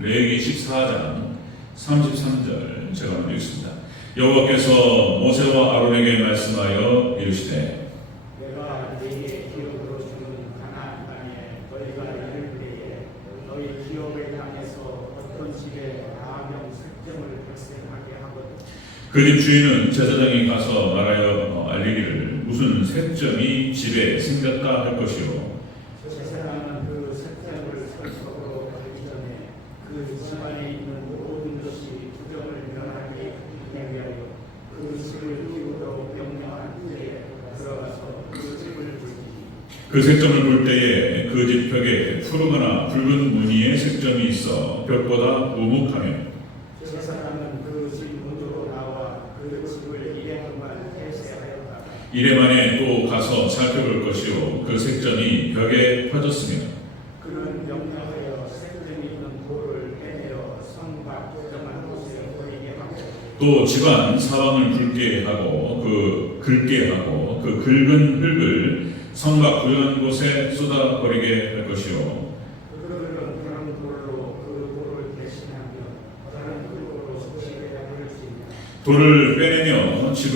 레위기 14장 33절 제가 먼저 읽습니다. 여호와께서 모세와 아론에게 말씀하여 이르시되 내가 네게 기업으로 주는 가나안 땅에 너희가 이를 때에 너희 기업의 땅에서 어떤 집에 나병 색정을 발생하게 하거든. 그 집 주인은 제사장이 가서 말하여 알리기를 무슨 색점이 집에 생겼다 할 것이요. 제사장은 그 색정을 설석으로 가기 전에 그 집안에 있는 모든 것이 부정을 면하게 위하여 그 집을 기업으로 명령한 때에 들어가서 그 집을 불기지. 그 색점을 볼 때에 그 집 벽에 푸르거나 붉은 무늬의 색점이 있어 벽보다 우묵하며 제사장은 그 집 문으로 나와 그 집을 이래 동안 폐쇄하였다. 이래 만에 또 가서 살펴볼 것이요 그 색점이 벽에 퍼졌으며 그는 명령하여 색점이 있는 돌을 빼내어 성 밖 부정한 곳에 버리게 하고 또 집안 사방을 굵게 하고 그 긁은 흙을 성막 부정한 곳에 쏟아 버리게 할 것이요 그들은 그런 돌로 그 돌을 대신하며 다른 흙으로 소식에 버릴 수 있냐. 돌을 빼내며 집을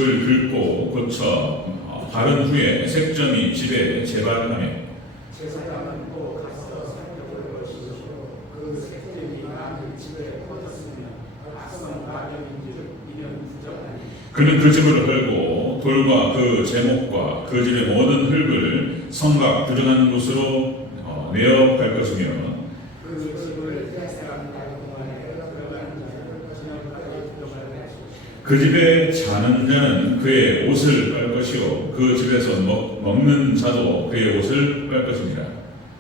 긁고 고쳐 바른 후에 색점이 집에 재발하며 제사장은 또 가서 살펴볼 것이요 그 색점이 남의 집에 퍼졌으면 악성 나병인즉 이는 부정하니. 그는 그 집을 헐고 돌과 그 제목과 그 집의 모든 흙을 성곽 부정한 곳으로 내어 갈 것이며 그 집을 폐쇄한 날 동안에 들어가는 자는 저녁까지 부정할 것이요 그 집에 자는 자는 그의 옷을 빨 것이요 그 집에서 먹는 자도 그의 옷을 빨 것입니다.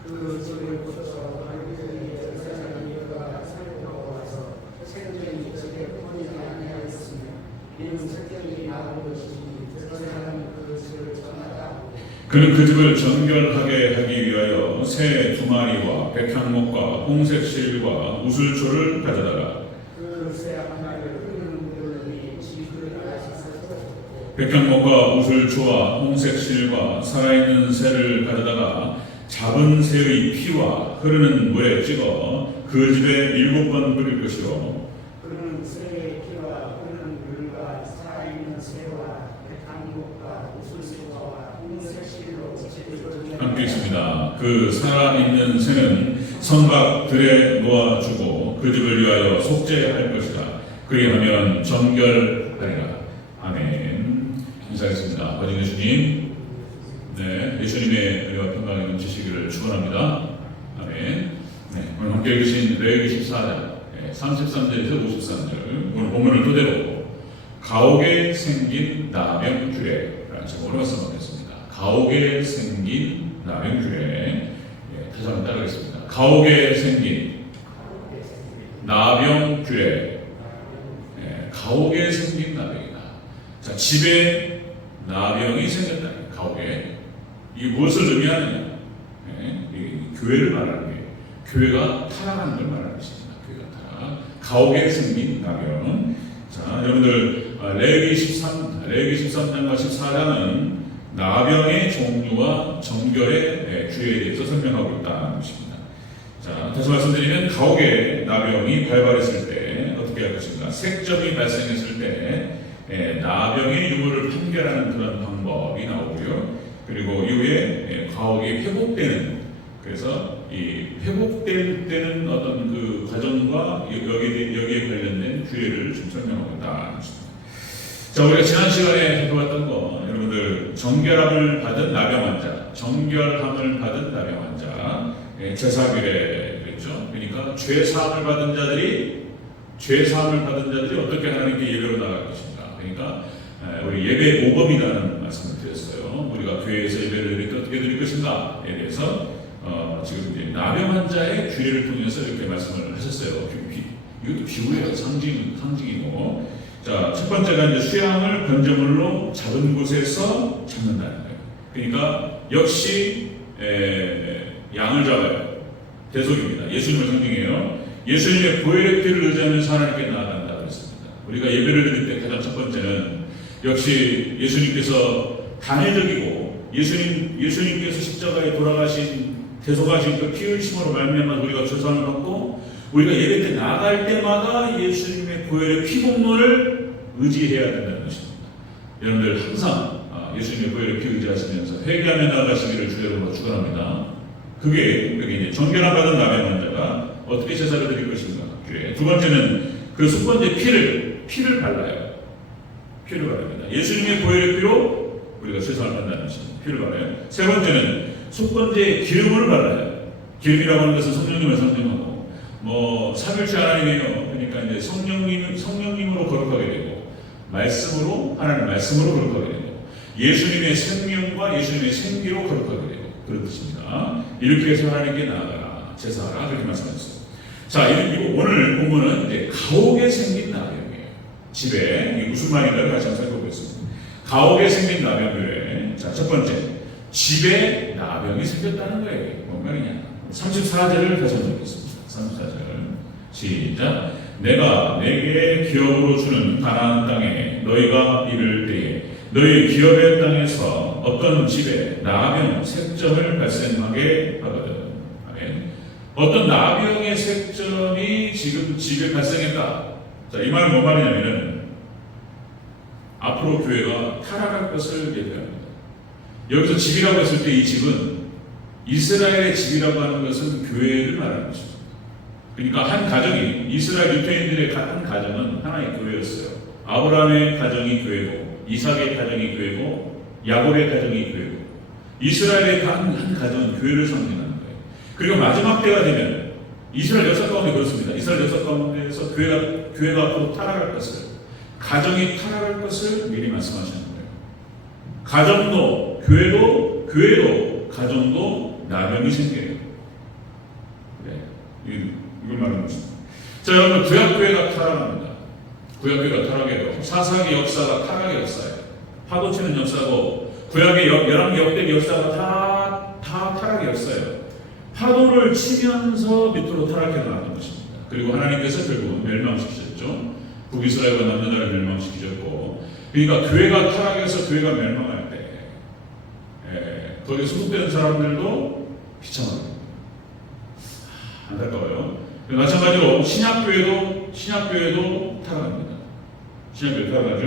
그 집을 고쳐 하루에 제사장이 그가 살펴보고 와서 색정이 집에 퍼지지 아니하였으며 이는 색정이 나온 것이니 제사장은 그 집을 전하다 하고 그는 그 집을 정결하게 하기 위하여 새 2마리와 백향목과 홍색 실과 우슬초를 가져다가 그새 하나를 흐르는 물을 위에 집을 나가서 살펴보고 백향목과 우슬초와 홍색 실과 살아있는 새를 가져다가 잡은 새의 피와 흐르는 물에 찍어 그 집에 7번 뿌릴 것이요 그는 새의 피와 흐르는 물과 살아있는 새와 백향목과 우슬초와 홍색 실로 집을 함께 있습니다. 그 살아있는 새는 성곽들에 놓아주고 그 집을 위하여 속죄할 것이다. 그리하면 정결하리라. 아멘. 인사하겠습니다. 거짓 예수님, 네, 예수님의 은혜와 평강이 넘치시기를 축원합니다. 아멘. 네, 오늘 함께 읽으신 레위기 14장 33절에서 53절 오늘 본문을 토대로 가옥에 생긴 나병규례라는 제목으로 말씀드렸습니다. 가옥에 생긴 나병규례. 다시 한번 따르겠습니다. 가옥에 생긴 나병규례. 가옥에 생긴 나병이다. 자, 집에 나병이 생겼다. 가옥에. 이게 무엇을 의미하느냐? 이 교회를 말하는 거예요. 교회가 타락하는 걸 말하는 것입니다. 교회가 타락. 가옥에 생긴 나병. 자, 여러분들 레위기 13장과 14장은 나병의 종류와 정결의 규례에 대해서 설명하고 있다는 것입니다. 자, 다시 말씀드리면 가옥에 나병이 발발했을 때 어떻게 할 것인가? 색점이 발생했을 때 나병의 유무를 판별하는 그런 방법이 나오고요. 그리고 이후에 가옥이 회복되는, 그래서 이 회복될 때는 어떤 그 과정과 여기에 관련된 규례를 좀 설명하고 있다는 것입니다. 자, 우리가 지난 시간에 살펴봤던 거, 여러분들 정결함을 받은 나병 환자, 정결함을 받은 나병 환자, 제사규례 그랬죠. 그러니까 죄 사함을 받은 자들이 어떻게 하나님께 예배로 나갈 것인가. 그러니까 우리 예배 모범이라는 말씀을 드렸어요. 우리가 교회에서 예배를 드릴 때 어떻게 드릴 것인가에 대해서 지금 이제 나병 환자의 규례를 통해서 이렇게 말씀을 하셨어요. 이것도 비유예요. 상징이고. 자, 첫 번째가 이제 수양을 건조물로 잡은 곳에서 잡는다는 거예요. 그러니까 역시 양을 잡아요. 대속입니다. 예수님을 상징해요. 예수님의 보혈의 피를 의지하면서 하나님께 나아간다 그랬습니다. 우리가 예배를 드릴 때 가장 첫 번째는 역시 예수님께서 단회적이고 예수님께서 십자가에 돌아가신 대속하신 그 피 흘리심으로 말미암아 우리가 죄사함을 받고 우리가 예배 때 나갈 때마다 예수님의 보혈의 피복론을 의지해야 된다는 것입니다. 여러분들 항상 예수님의 보혈의 피 의지하시면서 회개하며 나아가시기를 주여로 축원합니다. 그게 이제 정결함 받은 나병 환자가 어떻게 제사를 드릴 것인가. 두 번째는 그 첫 번째 피를 발라요. 피를 바릅니다. 예수님의 보혈의 피로 우리가 세상을 판다는 것입니다. 피를 발라요. 세 번째는 첫 번째 기름을 발라요. 기름이라고 하는 것은 성령님을 상징하고 삼일째 하나님이에요. 그러니까 이제 성령님으로 거룩하게 되고 말씀으로 하나님 말씀으로 거룩하게 되고 예수님의 생명과 예수님의 생기로 거룩하게 되고 그런 뜻입니다. 이렇게 해서 하나님께 나아가라 제사하라 그렇게 말씀하셨어요. 자, 이거 오늘 본문은 이제 가옥에 생긴 나병이에요. 집에 이게 무슨 말인가를 다시 한번 살펴보겠습니다. 가옥에 생긴 나병들의 자, 첫 번째 집에 나병이 생겼다는 거예요. 뭔 말이냐? 34절을 다시 한번 읽겠습니다. 34절 시작. 내가 내게 기업으로 주는 가나안 땅에 너희가 이를 때에 너희 기업의 땅에서 어떤 집에 나병 색점을 발생하게 하거든. 아멘. 어떤 나병의 색점이 지금 집에 발생했다. 자, 이 말은 뭔 말이냐면은 앞으로 교회가 타락할 것을 예표합니다. 여기서 집이라고 했을 때 이 집은 이스라엘의 집이라고 하는 것은 교회를 말하는 것입니다. 그러니까 한 가정이 이스라엘 유대인들의 한 가정은 하나의 교회였어요. 아브라함의 가정이 교회고 이삭의 가정이 교회고 야곱의 가정이 교회고 이스라엘의 한 가정은 교회를 상징하는 거예요. 그리고 마지막 때가 되면 이스라엘 역사 가운데 그렇습니다. 이스라엘 역사 가운데에서 교회가 앞으로 타락할 것을 가정이 타락할 것을 미리 말씀하시는 거예요. 가정도 교회도 가정도 나병이 생겨요. 네, 이걸 말하는 것입니다. 자, 여러분 구약교회가 타락합니다. 구약교회가 타락해요. 사사기 역사가 타락의 역사예요. 파도 치는 역사고 구약의 열왕기 역대 역사가 다 타락의 역사예요. 파도를 치면서 밑으로 타락해 나갔던 것입니다. 그리고 하나님께서 결국 멸망시키셨죠. 북이스라엘과 남유다를 멸망시키셨고, 그러니까 교회가 타락해서 교회가 멸망할 때 거기에 소속된 사람들도 비참합니다. 안타까워요. 마찬가지로 신약교회도 타락합니다. 신약교회도 타락하죠.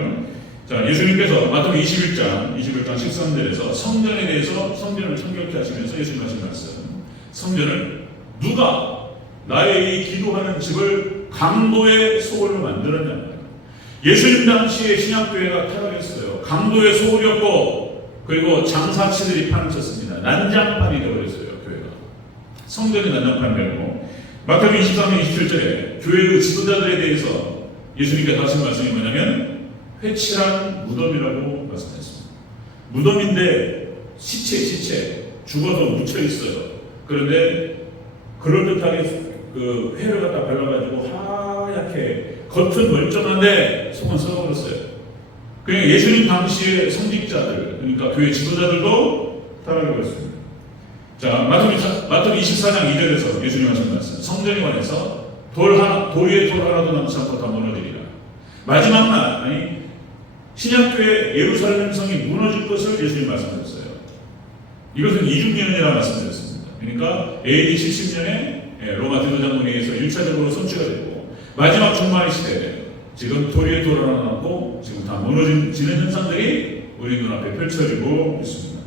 자, 예수님께서 마태복음 21장 13절에서 성전에 대해서 성전을 청결케 하시면서 예수님 하신 말씀, 성전을 누가 나의 이 기도하는 집을 강도의 소굴로 만들었냐. 예수님 당시에 신약교회가 타락했어요. 강도의 소굴이었고 그리고 장사치들이 판을 쳤습니다. 난장판이 되어버렸어요. 교회가. 성전이 난장판 되고 마태복음 23장 27절에 교회의 지도자들에 대해서 예수님께서 하신 말씀이 뭐냐면 회칠한 무덤이라고 말씀하셨습니다. 무덤인데 시체 죽어서 묻혀 있어요. 그런데 그럴듯하게 그 회를 갖다 발라가지고 하얗게 겉은 멀쩡한데 속은 썩어버렸어요. 그러니까 예수님 당시의 성직자들, 그러니까 교회 지도자들도 타락해버렸습니다. 자, 마태복음 24장 2절에서 예수님 하신 말씀, 성전에 관해서 돌 위에 돌 하나도 남지 않고 다 무너지리라. 마지막 날, 신약교회 예루살렘 성이 무너질 것을 예수님 말씀하셨어요. 이것은 이중예언이라고 말씀드렸습니다. 그러니까 AD 70년에 로마 디도장군에 의해서 1차적으로 선취가 되고 마지막 종말의 시대에 지금 돌 위에 돌 하나 남고 지금 다 무너지는 현상들이 우리 눈앞에 펼쳐지고 있습니다.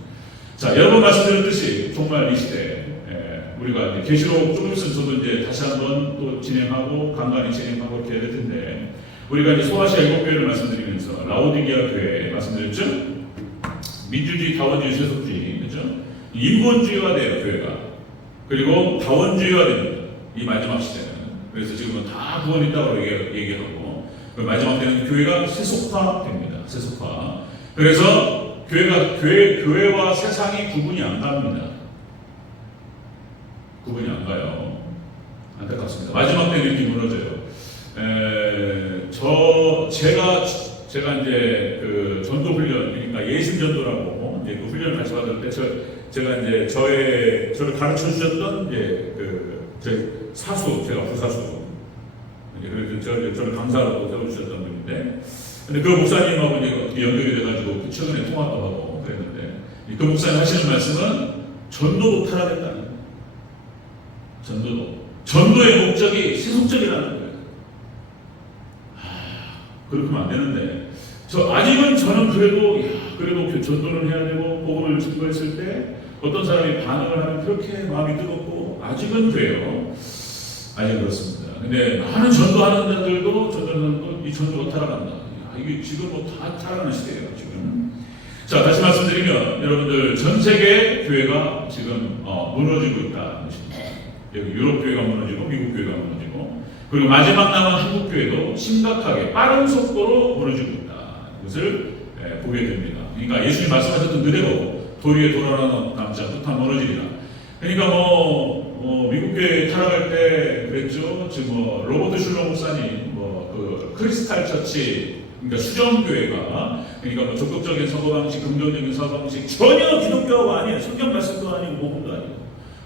자, 여러 번 말씀드렸듯이 정말 이 시대에 우리가 계시록 조금 있으면 저도 이제 다시 한번 또 진행하고 간간히 진행하고 이렇게 해야 될 텐데 우리가 이제 소아시아 7교회를 말씀드리면서 라오디게아 교회 말씀드렸죠? 민주주의, 다원주의, 세속주의, 그렇죠? 인본주의가 돼요, 교회가. 그리고 다원주의가 됩니다. 이 마지막 시대는. 그래서 지금은 다 구원 있다고 얘기하고 마지막 때는 교회가 세속화됩니다. 세속화. 그래서 교회와 세상이 구분이 안 갑니다. 구분이 안 가요. 안타깝습니다. 마지막 때는 이렇게 무너져요. 제가 이제 그 전도 훈련, 그러니까 예심 전도라고 이제 그 훈련을 같이 받을 때 제가 이제 저를 가르쳐 주셨던 이제 제 사수, 제가 부사수. 그래서 저를 강사라고 세워주셨던 분인데, 근데 그 목사님하고 이제 연결이 돼가지고 최근에 통화도 하고 그랬는데, 그 목사님 하시는 말씀은 전도도 타락했다는 거예요. 전도의 목적이 세속적이라는 거예요. 그렇게 하면 안 되는데, 아직은 저는 그래도 전도를 해야 되고 복음을 증거했을 때 어떤 사람이 반응을 하면 그렇게 마음이 뜨겁고 아직은 돼요. 아직 그렇습니다. 근데 많은 전도하는 자들도 이 전도가 타락한다. 이게 지금 다 타락하는 시대예요. 지금. 자, 다시 말씀드리면 여러분들 전 세계 교회가 지금 무너지고 있다는 것입니다. 여기 유럽 교회가 무너지고 미국 교회가 무너지고 그리고 마지막 남은 한국 교회도 심각하게 빠른 속도로 무너지고 있다. 이것을 보게 됩니다. 그러니까 예수님 말씀하셨던 그대로 돌 위에 돌아남지 않고 다 무너지리라. 그러니까 미국 교회 타락할 때 그랬죠. 지금 로버트 슐러 목사님 그 크리스탈 처치 그러니까 수정교회가 그러니까 적극적인 사고 방식, 긍정적인 사고 방식 전혀 기독교가 아니에요. 성경 말씀도 아니고 복음도 아니고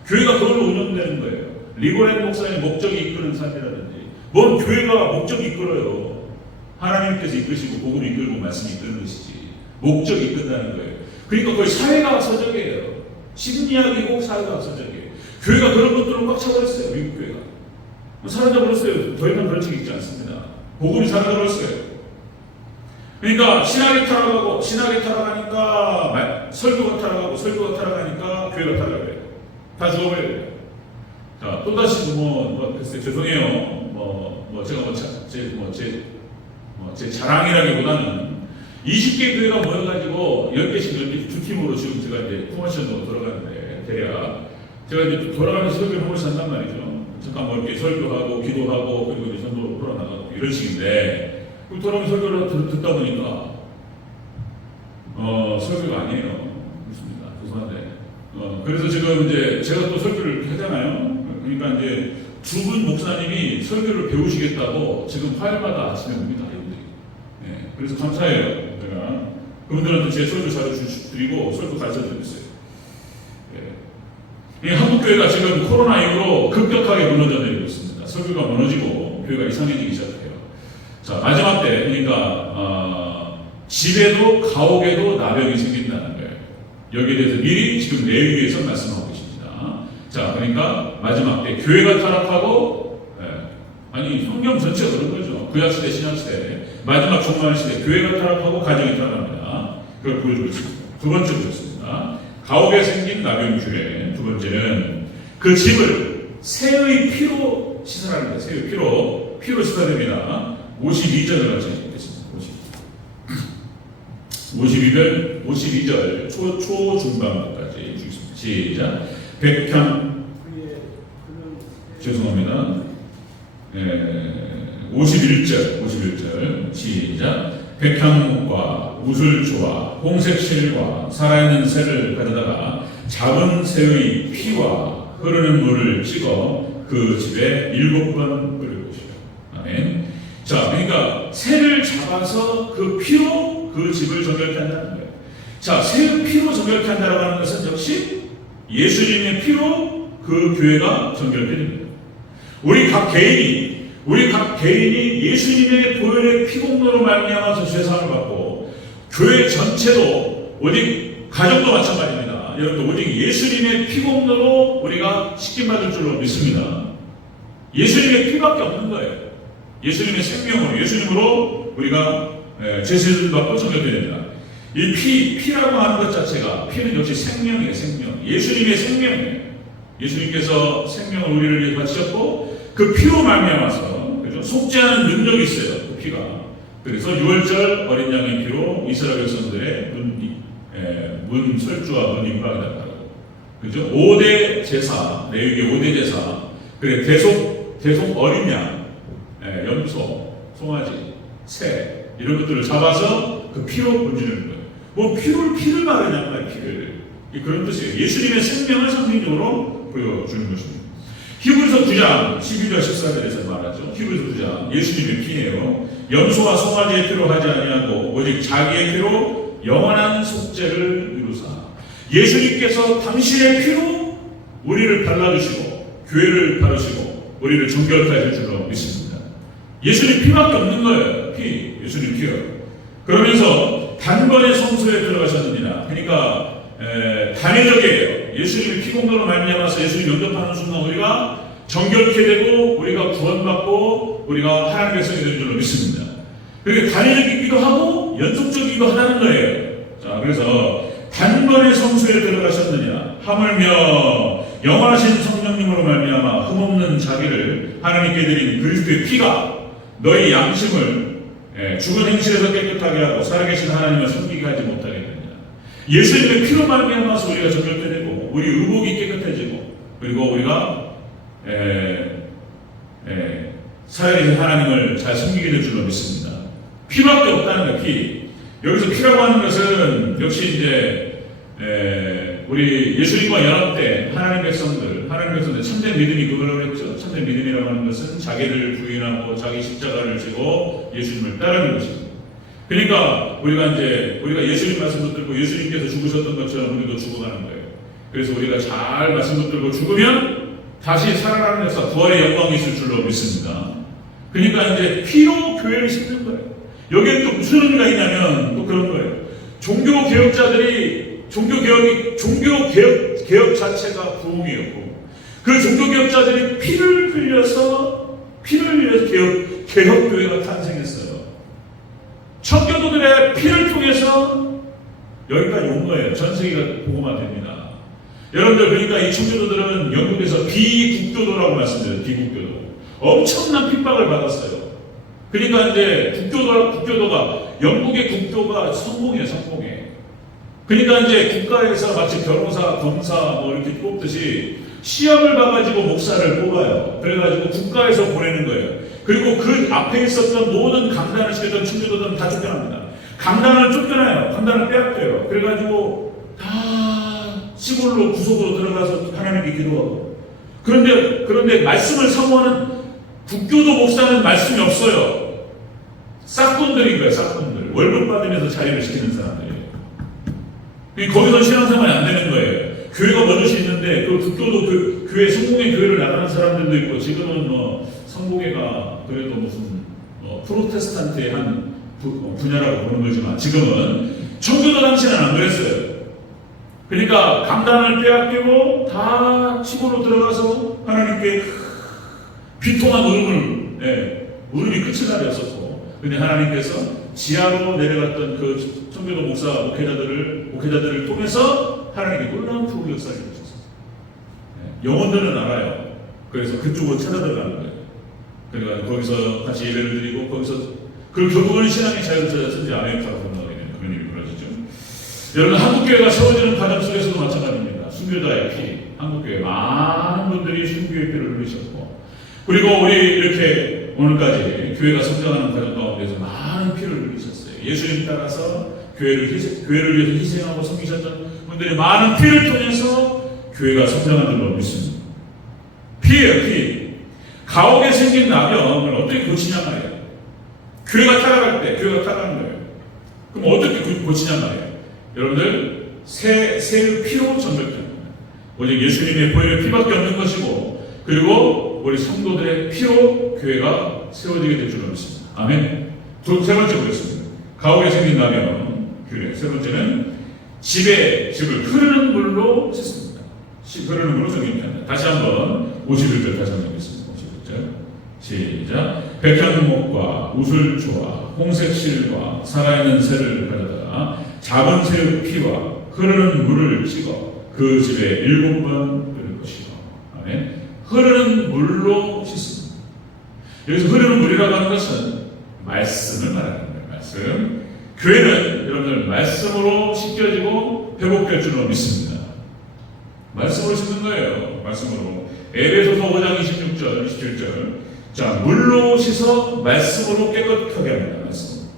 교회가 그걸로 운영되는 거예요. 리고렌 목사님 목적이 이끄는 삶이라든지 뭔 교회가 목적이 이끌어요. 하나님께서 이끄시고 복음이 이끌고 말씀이 이끄는 것이지 목적이 이끈다는 거예요. 그러니까 거의 사회과학 서적이에요. 심리학이고 사회과학 서적이에요. 교회가 그런 것들로 꽉 차버렸어요. 미국 교회가 사라져버렸어요. 더 이상 그런 적이 있지 않습니다. 복음이 사라져버렸어요. 그러니까 신학이 타락하니까 설교가 타락하고 설교가 타락하니까 교회가 타락해요. 다 죽어버려요. 자, 또다시 글쎄 죄송해요. 제가 제 자랑이라기보다는 20개 교회가 모여가지고 10개씩 두 팀으로 지금 제가 이제 포메이션으로 돌아가는데 대략 제가 이제 돌아가면서 설교를 한 번씩 한단 말이죠. 잠깐 이렇게 설교하고 기도하고 그리고 이제 전도로 풀어나가고 이런 식인데 돌아가면서 설교를 듣다 보니까 설교가 아니에요. 그렇습니다. 죄송한데 그래서 지금 이제 제가 또 설교를 하잖아요. 그러니까 이제 두 분 목사님이 설교를 배우시겠다고 지금 화요일마다 아침에 옵니다. 이분들이. 그래서 감사해요. 제가 그분들한테 제 설교 자료 드리고 설교 가르쳐 드리고 있어요. 한국교회가 지금 코로나 이후로 급격하게 무너져 내리고 있습니다. 설교가 무너지고 교회가 이상해지기 시작해요. 자, 마지막 때 그러니까 집에도 가옥에도 나병이 생긴다는 거예요. 여기에 대해서 미리 지금 레위기에서 말씀하고 계십니다. 자, 그러니까 마지막 때 교회가 타락하고 아니 성경 전체가 그런 거죠. 구약시대 신약시대 마지막 종말 시대 교회가 타락하고 가정이 타락합니다. 그걸 보여주고 있습니다. 두 번째 보겠습니다. 가옥에 생긴 나병주의 두 번째는 그 집을 새의 피로 씻어라는 거예요. 새의 피로 씻어야 됩니다. 52절을 같이 읽겠습니다. 52절 초중반까지 읽겠습니다. 시작. 죄송합니다. 51절 시작. 백향목과 우슬초와 홍색 실과 살아있는 새를 가져다가 잡은 새의 피와 흐르는 물을 찍어 그 집에 7번 뿌릴 것이요. 아멘. 자, 그러니까 새를 잡아서 그 피로 그 집을 정결케 한다는 거예요. 자, 새의 피로 정결케 한다고 하는 것은 역시 예수님의 피로 그 교회가 정결됩니다. 우리 각 개인이 예수님의 보혈의 피공로로 말미암아서 죄사함을 받고 교회 전체도 오직 가정도 마찬가지입니다. 여러분들 오직 예수님의 피공로로 우리가 씻김받을 줄로 믿습니다. 예수님의 피밖에 없는 거예요. 예수님의 생명으로 예수님으로 우리가 죄세를 받고 정결되야 됩니다. 이 피라고 하는 것 자체가 피는 역시 생명이에요. 생명. 예수님의 생명이에요. 예수님께서 생명을 우리를 위해 바치셨고 그 피로 말미암아서 속죄하는 능력이 있어요. 그 피가. 그래서 6월절 어린 양의 피로 이스라엘 백성들의 문 설주와 문 임박이라고. 그죠? 5대 제사, 레위기 5대 제사. 그래 대속 어린 양, 염소, 송아지, 새 이런 것들을 잡아서 그 피로 문지르는 거예요. 뭐 피를 말하냐 말이에요. 피를. 그런 뜻이에요. 예수님의 생명을 상징적으로 보여주는 것입니다. 히브리서 9장 12절 14절에서 말하죠. 히브리서 9장 예수님의 피예요. 염소와 송아지의 피로 하지 아니하고 오직 자기의 피로 영원한 속죄를 이루사. 예수님께서 당신의 피로 우리를 발라주시고 교회를 바르시고 우리를 정결케 하실 줄로 믿습니다. 예수님 피밖에 없는 거예요. 예수님 피요. 그러면서 단번에 성소에 들어가셨느니라. 그러니까 단회적이에요. 예수님의 피공로로 말미암아서 예수님 영접하는 순간 우리가 정결케 되고 우리가 구원받고 우리가 하나님의 백성이 되는 줄로 믿습니다. 그렇게 단위적이기도 하고 연속적이기도 하다는 거예요. 자, 그래서 단번에 성소에 들어가셨느냐 하물며 영원하신 성령님으로 말미암아 흠없는 자기를 하나님께 드린 그리스도의 피가 너희 양심을 죽은 행실에서 깨끗하게 하고 살아계신 하나님을 섬기게 하지 못하게 되느냐. 예수님의 피로 말미암아서 우리가 정결케 되고 우리 의복이 깨끗해지고 그리고 우리가 살아계신 하나님을 잘 섬기게 될 줄로 믿습니다. 피밖에 없다는 거예요. 피. 여기서 피라고 하는 것은 역시 이제 우리 예수님과 연합 때 하나님 백성들 참된 믿음이 그걸로 했죠. 참된 믿음이라고 하는 것은 자기를 부인하고 자기 십자가를 지고 예수님을 따르는 것입니다. 그러니까 우리가 예수님 말씀 붙들고 예수님께서 죽으셨던 것처럼 우리도 죽어가는 거예요. 그래서 우리가 잘 말씀 붙들고 죽으면 다시 살아나는 데서 부활의 영광이 있을 줄로 믿습니다. 그러니까 이제 피로 교회를 심는 거예요. 여기에 또 무슨 의미가 있냐면 또 그런 거예요. 종교개혁자들이 종교개혁 자체가 부흥이었고 그 종교개혁자들이 피를 흘려서 개혁교회가 탄생했어요. 청교도들의 피를 통해서 여기까지 온 거예요. 전 세계가 복음화됩니다. 여러분들 그러니까 이 청교도들은 영국에서 비국교도라고 말씀드려요. 비국교도. 엄청난 핍박을 받았어요. 그러니까 이제 국교도가 영국의 국교가 성공이에요. 성공해. 그러니까 이제 국가에서 마치 변호사, 검사 뭐 이렇게 뽑듯이 시험을 봐가지고 목사를 뽑아요. 그래가지고 국가에서 보내는 거예요. 그리고 그 앞에 있었던 모든 강단을 시켰던 청교도들은 다 쫓겨납니다. 강단을 쫓겨나요. 강단을 빼앗겨요. 그래가지고 다 시골로 구속으로 들어가서 하나님께 기도하고. 그런데 말씀을 사모하는 국교도 목사는 말씀이 없어요. 싹돈들인 거예요. 싹돈들. 월급 받으면서 자유를 시키는 사람들이에요. 거기서 신앙생활이 안 되는 거예요. 교회가 버젓이 있는데 그 국교도 그 교회 성공의 교회를 나가는 사람들도 있고 지금은 뭐 성공회가 그래도 무슨 프로테스탄트의 한 분야라고 보는 거지만 지금은 청교도 당시는 안 그랬어요. 그러니까 강단을 빼앗기고 다 시골로 들어가서 하나님께 비통한 울음이 끝이 날이 없었고 근데 하나님께서 지하로 내려갔던 그 청교도 목사 목회자들을 통해서 하나님께 놀라운 부흥 역사를 이루셨어요. 영혼들은 알아요. 그래서 그쪽으로 찾아 들어가는 거예요. 그러니까 거기서 같이 예배를 드리고 거기서 결국은 신앙의 자유를 찾아서 아메리카로 건너가게 되는 그런 일이 벌어지죠. 여러분 한국교회가 세워지는 과정 속에서도 마찬가지입니다. 순교자의 피, 한국교회 많은 분들이 순교의 피를 흘리셨고 그리고 우리 이렇게 오늘까지 교회가 성장하는 과정 가운데서 많은 피를 흘리셨어요. 예수님 따라서 교회를 위해서 희생하고 섬기셨던 분들이 많은 피를 통해서 교회가 성장하는 줄로 믿습니다. 피예요, 피. 가옥에 생긴 나병을 어떻게 고치냐 말이에요. 교회가 타락할 때, 교회가 타락하는 거예요. 그럼 어떻게 고치냐 말이에요. 여러분들, 새의 피로 정결케 합니다. 오직 예수님의 보혈의 피밖에 없는 것이고, 그리고 우리 성도들의 피로 교회가 세워지게 될 줄로 믿습니다. 아멘. 세 번째 보겠습니다. 가옥에 생긴 나병, 교회. 세 번째는 집을 흐르는 물로 씻습니다. 흐르는 물로 정결케 합니다. 다시 한번 51절 다시 한번 보겠습니다. 51절. 시작. 백향목과 우슬초와 홍색실과 살아있는 새를 가져다가 작은 새의 피와 흐르는 물을 찍어 그 집에 7번 흐를 것이요. 아멘. 흐르는 물로 씻습니다. 여기서 흐르는 물이라고 하는 것은 말씀을 말하는 거예요. 말씀. 교회는 여러분들 말씀으로 씻겨지고 회복될 줄로 믿습니다. 말씀으로 씻는 거예요. 말씀으로. 에베소서 5장 26절, 27절. 자, 물로 씻어 말씀으로 깨끗하게 합니다. 말씀.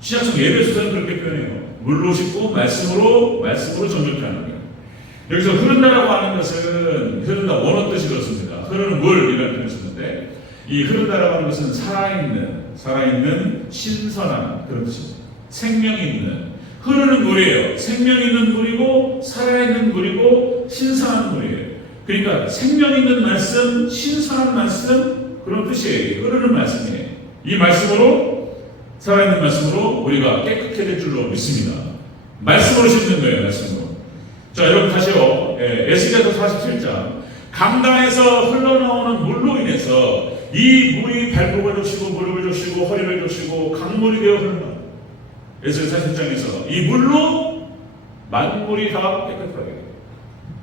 신약성 에베소서는 그렇게 표현해요. 물로 씻고 말씀으로 정결케 하는 거예요. 여기서 흐른다라고 하는 것은 흐른다 원어 뜻이 그렇습니다. 흐르는 물이라는 뜻을 쓰는데 이 흐른다라고 하는 것은 살아있는 신선한 그런 뜻입니다. 생명 있는 흐르는 물이에요. 생명 있는 물이고 살아있는 물이고 신선한 물이에요. 그러니까 생명 있는 말씀, 신선한 말씀 그런 뜻이에요. 흐르는 말씀이에요. 이 말씀으로 살아있는 말씀으로 우리가 깨끗해 될 줄로 믿습니다. 말씀으로 씻는 거예요. 말씀으로. 자, 여러분 다시요. 에스겔서 47장 강단에서 흘러나오는 물로 인해서 이 물이 발목을 적시고 무릎을 적시고 허리를 적시고 강물이 되어 흐른다. 에스겔 40장에서 이 물로 만물이 다 깨끗하게.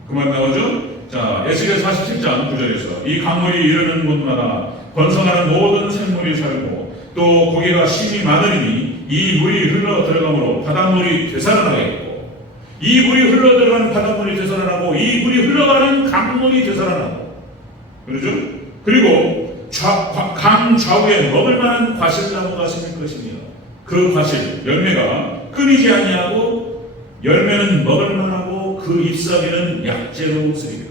그만 나오죠? 자, 에스겔 47장 9절에서 이 강물이 이르는 곳마다 번성하는 모든 생물이 살고 또 고기가 심이 많으니 이 물이 흘러 들어가므로 바닷물이 되살아나겠고 이 물이 흘러 들어가는 바닷물이 되살아나고 이 물이 흘러가는 강물이 되살아나고 그러죠? 그리고 강 좌우에 먹을 만한 과실나무가 생길 것이며 그 과실 열매가 끊이지 아니하고 열매는 먹을 만하고 그 잎사귀는 약재로 쓰리라.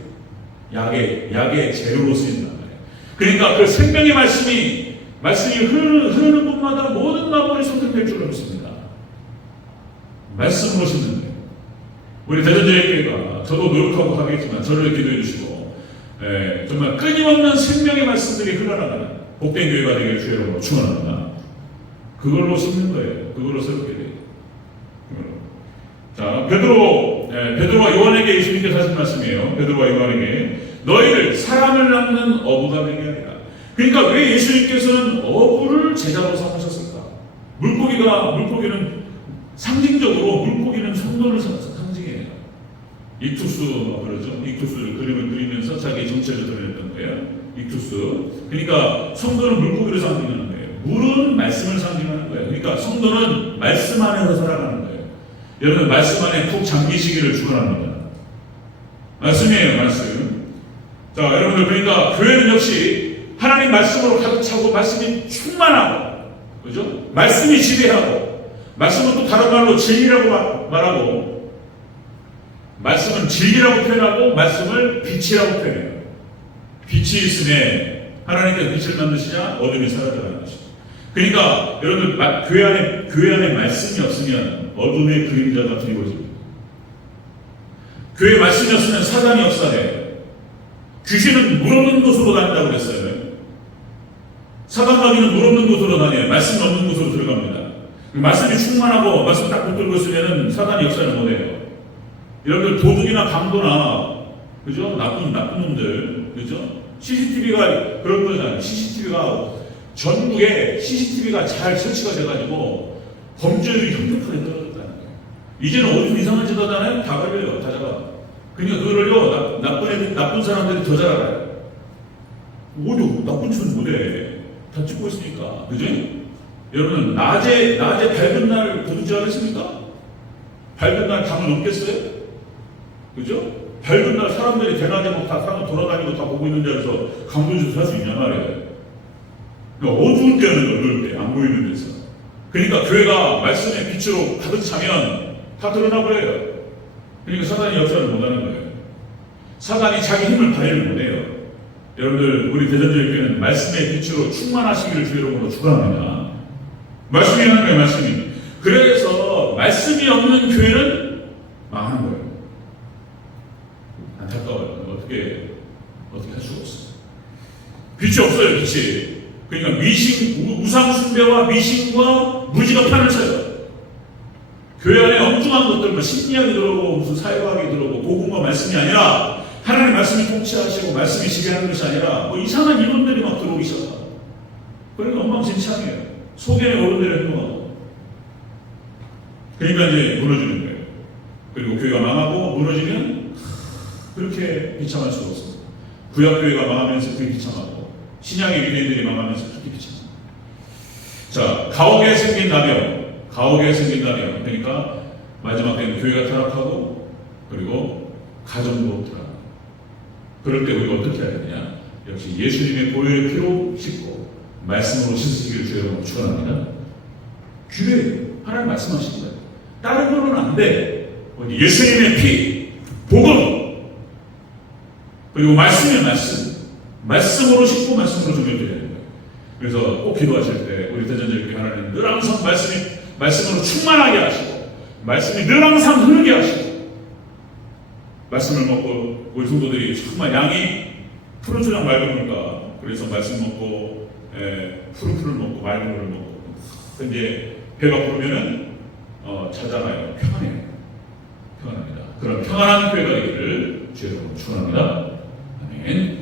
약의 재료로 쓰인단 말이에요. 그러니까 그 생명의 말씀이 흐르는 곳마다 모든 나무들이 선택될 줄로 믿습니다. 말씀으로 심는 거예요. 우리 대전제일교회가 저도 노력하고 하겠지만 저를 기도해 주시고 정말 끊임없는 생명의 말씀들이 흘러나가는 복된 교회가 되길 주의 이름으로 축원합니다. 그걸로 심는 거예요. 그걸로 새롭게 돼요. 자, 베드로와 요한에게 예수님께서 하신 말씀이에요. 베드로와 요한에게 너희를 사람을 낚는 어부가 되게 하리라. 그러니까 왜 예수님께서는 어부를 제자로 삼으셨을까? 물고기는 상징적으로 물고기는 성도를 상징해요. 익투스 그러죠. 익투스를 그림을 그리면서 자기 정체를 드러냈던 거예요. 익투스. 그러니까 성도는 물고기를 상징하는 거예요. 물은 말씀을 상징하는 거예요. 그러니까 성도는 말씀 안에서 살아가는 거예요. 여러분 말씀 안에 푹 잠기시기를 축원합니다. 말씀이에요, 말씀. 자, 여러분들 그러니까 교회는 역시 하나님 말씀으로 가득 차고 말씀이 충만하고, 그죠? 말씀이 지배하고, 말씀은 또 다른 말로 진리라고 말하고, 말씀은 진리라고 표현하고, 말씀을 빛이라고 표현해요. 빛이 있음에 하나님께서 빛을 만드시자 어둠이 사라져가는 것이죠. 그러니까 여러분들 교회 안에 말씀이 없으면 어둠의 그림자가 드리워집니다. 교회 말씀이 없으면 사단이 역사해요. 귀신은 물 없는 곳으로 다닌다고 그랬어요. 사단마귀는 물 없는 곳으로 다녀요. 말씀이 없는 곳으로 들어갑니다. 말씀이 충만하고 말씀 딱 붙들고 있으면 사단이 역사를 못해요. 여러분들 도둑이나 강도나 그죠? 나쁜 놈들 그죠? CCTV가 그런 거잖아요. CCTV가 전국에 CCTV가 잘 설치가 돼가지고 범죄율이 현격하게 떨어졌다는 거예요. 이제는 어디서 이상한 짓 하잖아요. 다 걸려요. 다 잡아. 그러니까 그거를요 나쁜 사람들이 더 잘 알아요. 어디 나쁜 짓은 못해. 다 찍고 있으니까. 그지? 여러분 낮에 밝은 날 도둑질 하겠습니까? 밝은 날 담을 넘겠어요? 그죠? 밝은 날 사람들이 대낮에 다 사람 돌아다니고 다 보고 있는 자리에서 강도짓을 할 수 있냔 말이에요. 그러니까 어두울 때는 어두울 때 안 보이는 데서. 그러니까 교회가 말씀의 빛으로 가득 차면 다 드러나 버려요. 그러니까 사단이 역사를 못하는 거예요. 사단이 자기 힘을 발휘를 못해요. 여러분들 우리 대전제일교회는 말씀의 빛으로 충만하시기를 주의 이름으로 축원합니다. 말씀이 하는 거예요. 말씀이. 그래서 말씀이 없는 교회는 망하는 거예요. 안타까워요. 어떻게 할 수가 없어요. 빛이 없어요. 빛이. 그러니까 우상 숭배와 미신과 무지가 판을 쳐요. 교회 안에 엉뚱한 것들, 심리학이 들어오고 무슨 사회과학이 들어오고 복음과 말씀이 아니라 하나님 말씀이 통치하시고 말씀이 지배하는 것이 아니라 이상한 이론들이 막 들어오기 시작하고 그러니까 엉망진창이에요. 속에 어른들의 행동하고 그러니까 이제 무너지는 거예요. 그리고 교회가 망하고 무너지면 그렇게 비참할 수가 없습니다. 구약교회가 망하면서 그렇게 비참하고 신약의 유대인들이 망하면서 그렇게 비참합니다. 자, 가옥에 생긴 나병 그러니까 마지막 때는 교회가 타락하고 그리고 가정도 타락. 그럴 때 우리가 어떻게 해야 되냐? 역시 예수님의 보혈의 피로 씻고 말씀으로 씻으시기를 주여 축원합니다. 교회 하나님 말씀하신 거예요. 다른 거는 안 돼. 예수님의 피, 복음 그리고 말씀의 말씀으로 씻고 말씀으로 조명되어야 되는 거예요. 그래서 꼭 기도하실 때 우리 대전제일교회 하나님 늘 항상 말씀으로 충만하게 하시고 말씀이 늘 항상 흐르게 하시고 말씀을 먹고 우리 성도들이 정말 양이 푸른 수량 맑은 물가 그래서 말씀 먹고 푸른 풀을 먹고 맑은 물을 먹고 근데 배가 부르면은 자잖아요. 평안합니다. 그런 평안한 교회가 되기를 주의 이름으로 축원합니다. 아멘. 아멘.